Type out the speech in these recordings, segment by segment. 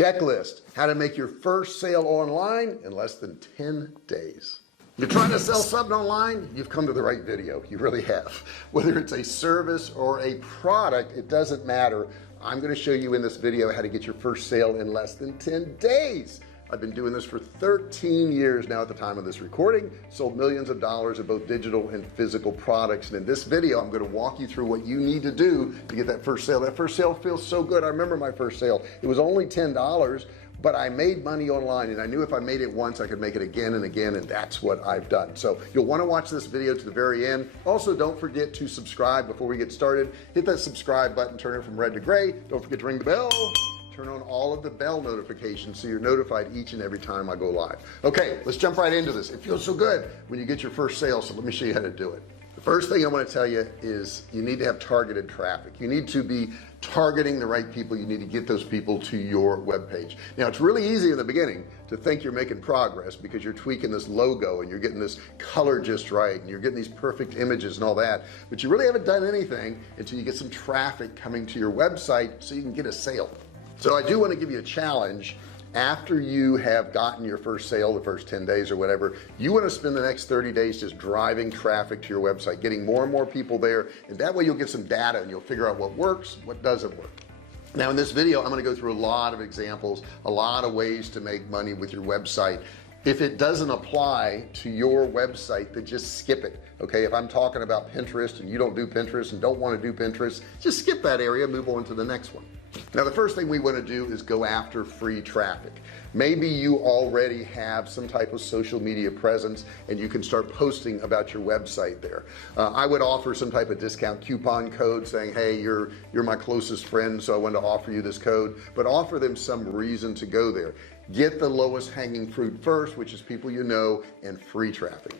Checklist: how to make your first sale online in less than 10 days. You're trying to sell something online, you've come to the right video. You really have. Whether it's a service or a product, it doesn't matter. I'm going to show you in this video how to get your first sale in less than 10 days. I've been doing this for 13 years now at the time of this recording, sold millions of dollars of both digital and physical products. And in this video, I'm going to walk you through what you need to do to get that first sale. That first sale feels so good. I remember my first sale. It was only $10, but I made money online, and I knew if I made it once, I could make it again and again, and that's what I've done. So you'll want to watch this video to the very end. Also, don't forget to subscribe before we get started. Hit that subscribe button, turn it from red to gray. Don't forget to ring the bell. Turn on all of the bell notifications so you're notified each and every time I go live. Okay, let's jump right into this. It feels so good when you get your first sale, so let me show you how to do it. The first thing I want to tell you is you need to have targeted traffic. You need to be targeting the right people. You need to get those people to your web page. Now, it's really easy in the beginning to think you're making progress because you're tweaking this logo and you're getting this color just right and you're getting these perfect images and all that, but you really haven't done anything until you get some traffic coming to your website so you can get a sale. So I do want to give you a challenge. After you have gotten your first sale, the first 10 days or whatever, you want to spend the next 30 days just driving traffic to your website, getting more and more people there, and that way you'll get some data and you'll figure out what works, what doesn't work. Now in this video, I'm going to go through a lot of examples, a lot of ways to make money with your website. If it doesn't apply to your website, then just skip it. Okay, if I'm talking about Pinterest and you don't do Pinterest and don't want to do Pinterest, just skip that area, move on to the next one. Now the first thing we want to do is go after free traffic. Maybe you already have some type of social media presence and you can start posting about your website there. I would offer some type of discount coupon code saying, hey, you're my closest friend, so I want to offer you this code, but offer them some reason to go there. Get the lowest hanging fruit first, which is people you know, and free traffic.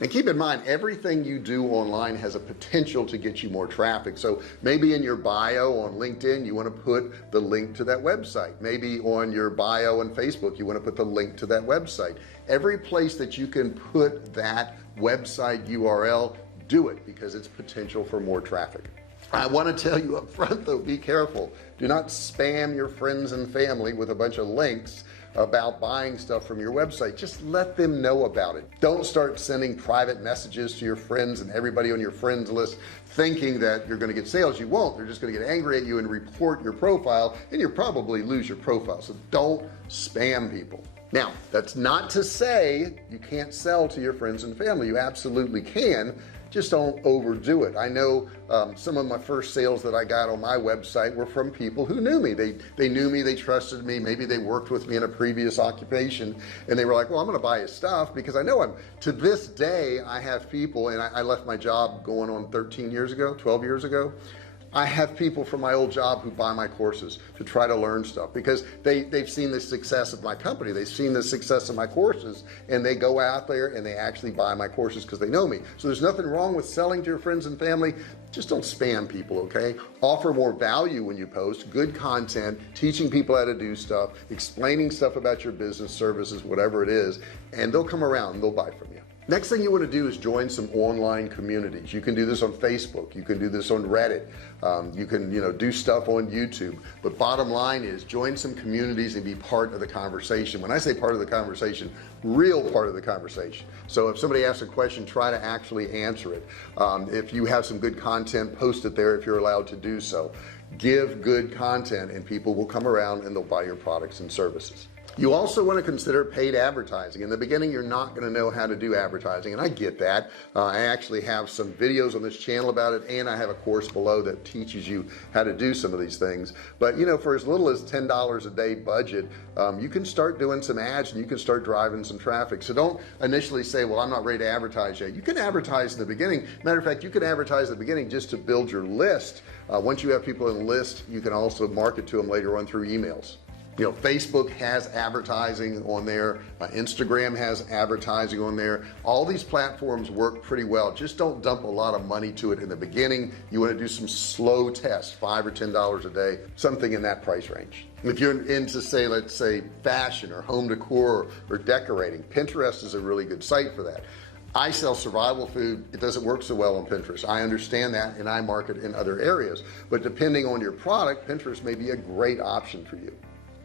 And keep in mind, everything you do online has a potential to get you more traffic. So maybe in your bio on LinkedIn, you want to put the link to that website. Maybe on your bio on Facebook, you want to put the link to that website. Every place that you can put that website URL, do it, because it's potential for more traffic. I want to tell you up front though, be careful. Do not spam your friends and family with a bunch of links about buying stuff from your website. Just let them know about it. Don't start sending private messages to your friends and everybody on your friends list thinking that you're going to get sales. You won't. They're just going to get angry at you and report your profile, and you'll probably lose your profile. So don't spam people. Now, that's not to say you can't sell to your friends and family. You absolutely can. Just don't overdo it. I know some of my first sales that I got on my website were from people who knew me. They knew me, they trusted me, maybe they worked with me in a previous occupation, and they were like, well, I'm gonna buy his stuff because I know him. To this day, I have people, and I left my job going on 13 years ago, 12 years ago. I have people from my old job who buy my courses to try to learn stuff because they've seen the success of my company. They've seen the success of my courses, and they go out there and they actually buy my courses because they know me. So there's nothing wrong with selling to your friends and family. Just don't spam people, okay? Offer more value when you post, good content, teaching people how to do stuff, explaining stuff about your business, services, whatever it is, and they'll come around and they'll buy from you. Next thing you want to do is join some online communities. You can do this on Facebook. You can do this on Reddit. You can, do stuff on YouTube. But bottom line is join some communities and be part of the conversation. When I say part of the conversation, real part of the conversation. So if somebody asks a question, try to actually answer it. If you have some good content, post it there if you're allowed to do so. Give good content and people will come around and they'll buy your products and services. You also want to consider paid advertising. In the beginning, you're not going to know how to do advertising, and I get that. I actually have some videos on this channel about it, and I have a course below that teaches you how to do some of these things. But for as little as $10 a day budget, you can start doing some ads and you can start driving some traffic. So don't initially say, well, I'm not ready to advertise yet. You can advertise in the beginning. Matter of fact, you can advertise in the beginning just to build your list. Once you have people in the list, you can also market to them later on through emails. Facebook has advertising on there. Instagram has advertising on there. All these platforms work pretty well. Just don't dump a lot of money to it in the beginning. You want to do some slow tests, $5 or $10 a day, something in that price range. If you're into, say, let's say fashion or home decor or decorating, Pinterest is a really good site for that. I sell survival food. It doesn't work so well on Pinterest. I understand that, and I market in other areas. But depending on your product, Pinterest may be a great option for you.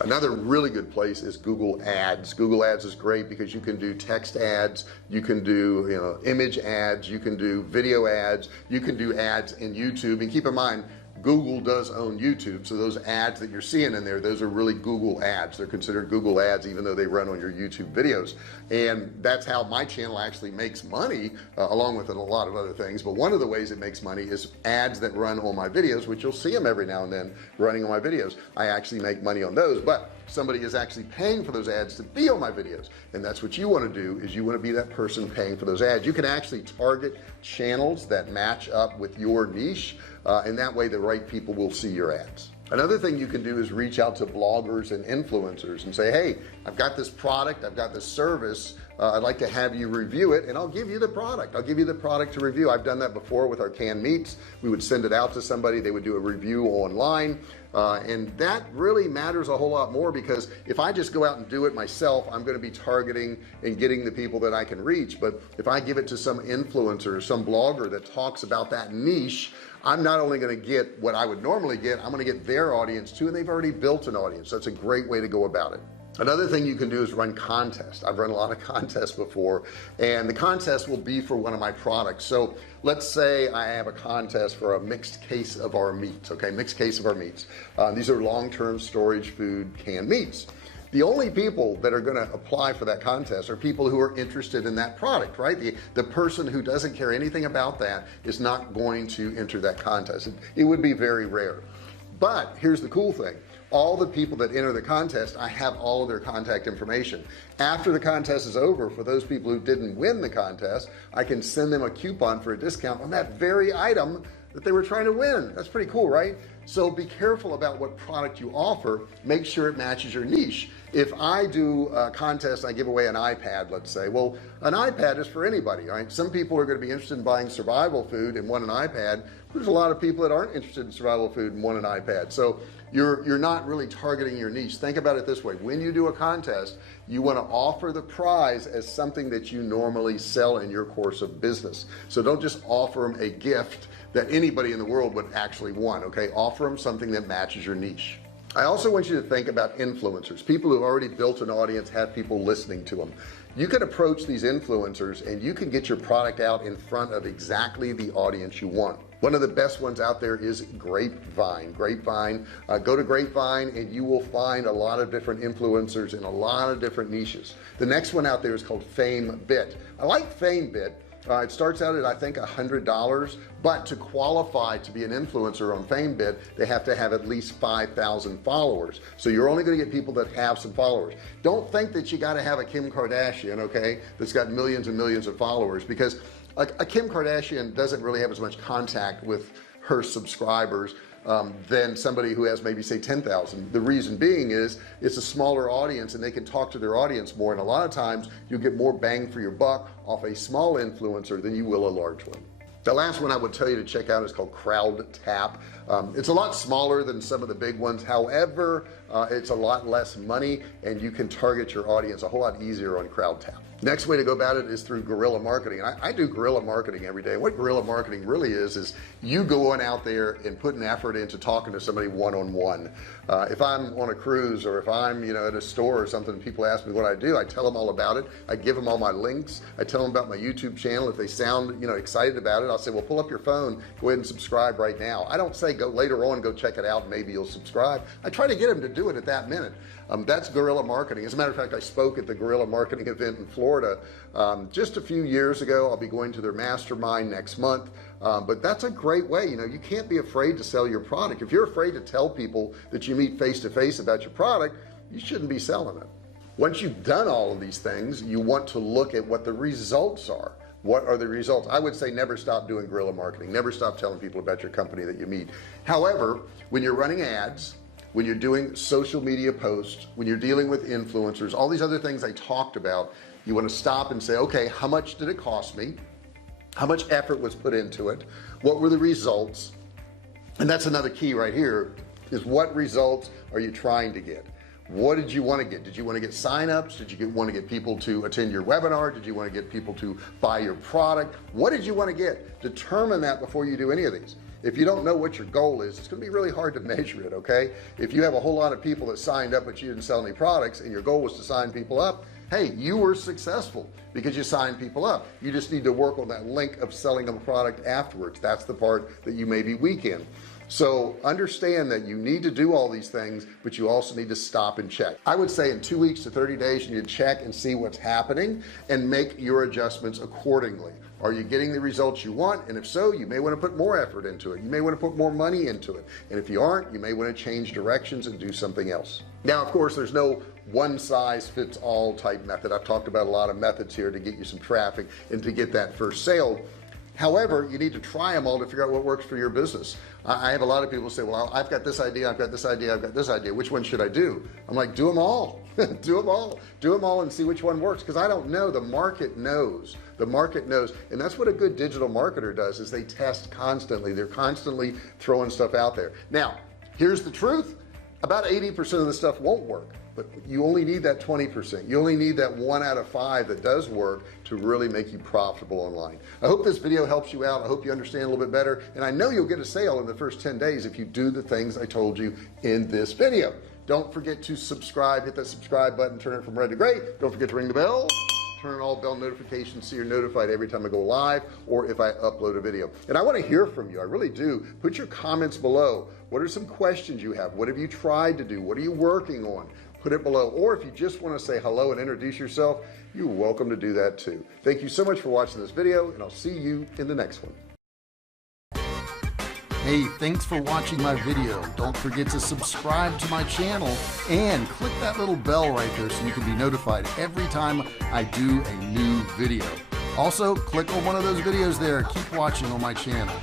Another really good place is Google Ads. Google Ads is great because you can do text ads, you can do, you know, image ads, you can do video ads, you can do ads in YouTube. And keep in mind, Google does own YouTube, so those ads that you're seeing in there, those are really Google ads. They're considered Google ads even though they run on your YouTube videos. And that's how my channel actually makes money, along with a lot of other things. But one of the ways it makes money is ads that run on my videos, which you'll see them every now and then running on my videos. I actually make money on those, but somebody is actually paying for those ads to be on my videos. And that's what you want to do, is you want to be that person paying for those ads. You can actually target channels that match up with your niche, and that way the right people will see your ads. Another thing you can do is reach out to bloggers and influencers and say, hey, I've got this product, I've got this service, I'd like to have you review it, and I'll give you the product. I'll give you the product to review. I've done that before with our canned meats. We would send it out to somebody, they would do a review online, and that really matters a whole lot more, because if I just go out and do it myself, I'm going to be targeting and getting the people that I can reach. But if I give it to some influencer, some blogger that talks about that niche, I'm not only going to get what I would normally get, I'm going to get their audience too, and they've already built an audience. That's a great way to go about it. Another thing you can do is run contests. I've run a lot of contests before, and the contest will be for one of my products. So let's say I have a contest for a mixed case of our meats. Okay, mixed case of our meats. These are long-term storage food canned meats. The only people that are going to apply for that contest are people who are interested in that product, right? The person who doesn't care anything about that is not going to enter that contest. It would be very rare. But here's the cool thing. All the people that enter the contest, I have all of their contact information. After the contest is over, for those people who didn't win the contest, I can send them a coupon for a discount on that very item that they were trying to win. That's pretty cool, right? So be careful about what product you offer. Make sure it matches your niche. If I do a contest, I give away an iPad, let's say. Well, an iPad is for anybody, right? Some people are going to be interested in buying survival food and want an iPad. There's a lot of people that aren't interested in survival food and want an iPad. So you're not really targeting your niche. Think about it this way. When you do a contest, you want to offer the prize as something that you normally sell in your course of business. So don't just offer them a gift that anybody in the world would actually want. Okay, offer them something that matches your niche. I also want you to think about influencers, people who've already built an audience, have people listening to them. You can approach these influencers and you can get your product out in front of exactly the audience you want. One of the best ones out there is Grapevine. Go to Grapevine and you will find a lot of different influencers in a lot of different niches. The next one out there is called FameBit. I like FameBit. It starts out at, I think, $100, but to qualify to be an influencer on FameBit, they have to have at least 5,000 followers. So you're only going to get people that have some followers. Don't think that you got to have a Kim Kardashian, okay, that's got millions and millions of followers, because a Kim Kardashian doesn't really have as much contact with her subscribers than somebody who has maybe say 10,000. The reason being is it's a smaller audience and they can talk to their audience more, and a lot of times you'll get more bang for your buck off a small influencer than you will a large one. The last one I would tell you to check out is called CrowdTap. It's a lot smaller than some of the big ones. However, it's a lot less money and you can target your audience a whole lot easier on CrowdTap. Next way to go about it is through guerrilla marketing. I do guerrilla marketing every day. What guerrilla marketing really is you going out there and putting effort into talking to somebody one-on-one. If I'm on a cruise or if I'm at a store or something, people ask me what I do, I tell them all about it. I give them all my links. I tell them about my YouTube channel. If they sound excited about it, I'll say, well, pull up your phone, go ahead and subscribe right now. I don't say go later on, go check it out and maybe you'll subscribe. I try to get them to do it at that minute. That's guerrilla marketing. As a matter of fact, I spoke at the guerrilla marketing event in Florida just a few years ago. I'll be going to their mastermind next month. But that's a great way. You can't be afraid to sell your product. If you're afraid to tell people that you meet face to face about your product, you shouldn't be selling it. Once you've done all of these things, you want to look at what the results are. What are the results? I would say never stop doing guerrilla marketing. Never stop telling people about your company that you meet. However, when you're running ads, when you're doing social media posts, when you're dealing with influencers, all these other things I talked about, you want to stop and say, okay, how much did it cost me? How much effort was put into it? What were the results? And that's another key right here, is what results are you trying to get? What did you want to get? Did you want to get signups? Did you want to get people to attend your webinar? Did you want to get people to buy your product? What did you want to get? Determine that before you do any of these. if you don't know what your goal is, it's going to be really hard to measure it. Okay, if you have a whole lot of people that signed up but you didn't sell any products and your goal was to sign people up, hey, you were successful because you signed people up. You just need to work on that link of selling them a product afterwards. That's the part that you may be weak in. So understand that you need to do all these things, but you also need to stop and check. I would say in 2 weeks to 30 days, you need to check and see what's happening and make your adjustments accordingly. Are you getting the results you want? And if so, you may want to put more effort into it. You may want to put more money into it. And if you aren't, you may want to change directions and do something else. Now, of course, there's no one size fits all type method. I've talked about a lot of methods here to get you some traffic and to get that first sale. However, you need to try them all to figure out what works for your business. I have a lot of people say, well, I've got this idea, I've got this idea, I've got this idea. Which one should I do? I'm like, do them all. Do them all and see which one works, because I don't know. The market knows. The market knows. And that's what a good digital marketer does, is they test constantly. They're constantly throwing stuff out there. Now, here's the truth. About 80% of the stuff won't work, but you only need that 20%. You only need that 1 out of 5 that does work to really make you profitable online. I hope this video helps you out. I hope you understand a little bit better, and I know you'll get a sale in the first 10 days if you do the things I told you in this video. Don't forget to subscribe. Hit that subscribe button, turn it from red to gray. Don't forget to ring the bell, turn on all bell notifications so you're notified every time I go live or if I upload a video. And I want to hear from you. I really do. Put your comments below. What are some questions you have? What have you tried to do? What are you working on? Put it below. Or if you just want to say hello and introduce yourself, you're welcome to do that too. Thank you so much for watching this video, and I'll see you in the next one. Hey, thanks for watching my video. Don't forget to subscribe to my channel and click that little bell right there so you can be notified every time I do a new video. Also, click on one of those videos there. Keep watching on my channel.